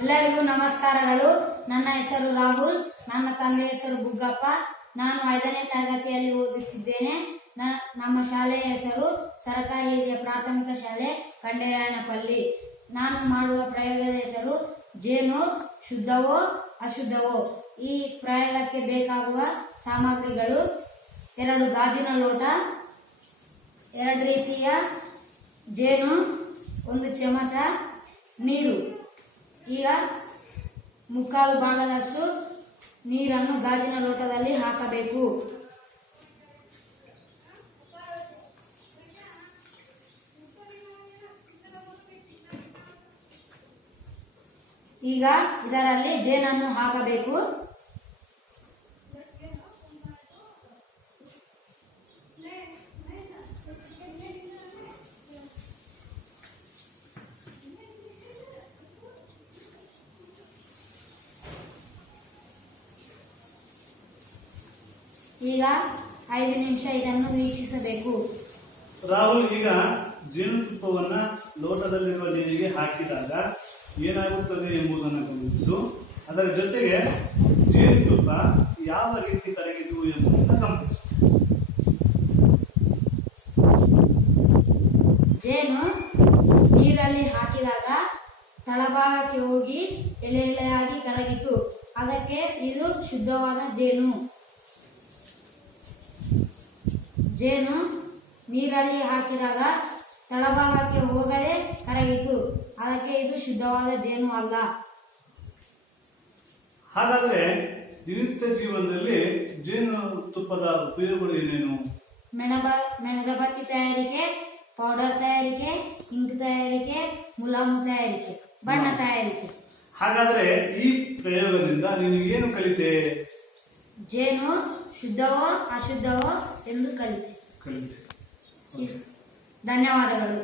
ಎಲ್ಲರಿಗೂ ನಮಸ್ಕಾರಗಳು. ನನ್ನ ಹೆಸರು ರಾಹುಲ್. ನನ್ನ ತಂದೆ ಹೆಸರು ಬುಗ್ಗಪ್ಪ. ನಾನು 5ನೇ ತರಗತಿಯಲ್ಲಿ ಓದುತ್ತಿದ್ದೇನೆ. ನಮ್ಮ ಶಾಲೆಯ ಹೆಸರು ಸರ್ಕಾರಿ ಹಿರಿಯ ಪ್ರಾಥಮಿಕ ಶಾಲೆ ಕಂಡೇರಾಯನಪಲ್ಲಿ. ನಾನು ಮಾಡುವ ಪ್ರಯೋಗದ ಹೆಸರು ಜೇನು ಶುದ್ಧವೋ ಅಶುದ್ಧವೋ. ಈ ಪ್ರಯೋಗಕ್ಕೆ ಬೇಕಾಗುವ ಸಾಮಗ್ರಿಗಳು: 2 ಗಾಜಿನ ಲೋಟ, 2 ರೀತಿಯ ಜೇನು, 1 ಚಮಚ ನೀರು. ಈಗ 3/4 ಭಾಗದಷ್ಟು ನೀರನ್ನು ಗಾಜಿನ ಲೋಟದಲ್ಲಿ ಹಾಕಬೇಕು. ಈಗ ಇದರಲ್ಲಿ ಜೇನನ್ನು ಹಾಕಬೇಕು. ಈಗ 5 ನಿಮಿಷ ಇದನ್ನು ವೀಕ್ಷಿಸಬೇಕು. ರಾಹುಲ್, ಈಗ ಜೇನುತುಪ್ಪವನ್ನ ಲೋಟದಲ್ಲಿರುವ ನೀರಿಗೆ ಹಾಕಿದಾಗ ಏನಾಗುತ್ತದೆ ಎಂಬುದನ್ನು ಗಮನಿಸು. ಅದರ ಜೊತೆಗೆ ಜೇನುತುಪ್ಪ ಯಾವ ರೀತಿ ಕರಗಿತು ಎಂಬುದನ್ನು ಗಮನಿಸು. ಜೇನು ನೀರಲ್ಲಿ ಹಾಕಿದಾಗ ತಳಭಾಗಕ್ಕೆ ಹೋಗಿ ಎಳೆ ಎಳೆಯಾಗಿ ಕರಗಿತು. ಅದಕ್ಕೆ ಇದು ಶುದ್ಧವಾದ ಜೇನು. ಜೇನು ನೀರಲ್ಲಿ ಹಾಕಿದಾಗ ತಳಭಾಗಕ್ಕೆ ಹೋಗದೆ ಕರಗಿತು. ಅದಕ್ಕೆ ಇದು ಶುದ್ಧವಾದ ಜೇನು ಅಲ್ಲ. ಹಾಗಾದ್ರೆ ದಿನನಿತ್ಯ ಜೀವನದಲ್ಲಿ ಜೇನು ತುಪ್ಪದ ಉಪಯೋಗಗಳು ಏನೇನು? ಮೆಣದಬತ್ತಿ ತಯಾರಿಕೆ, ಪೌಡರ್ ತಯಾರಿಕೆ, ಇಂಕ್ ತಯಾರಿಕೆ, ಮುಲಾಮು ತಯಾರಿಕೆ, ಬಣ್ಣ ತಯಾರಿಕೆ. ಹಾಗಾದ್ರೆ ಈ ಪ್ರಯೋಗದಿಂದ ನೀನು ಏನು ಕಲಿತೆ? ಜೇನು ಶುದ್ಧವೋ ಅಶುದ್ಧವೋ ಎಂದು ಕಲಿತೆ. ಕಲಿತೆ. ಧನ್ಯವಾದಗಳು.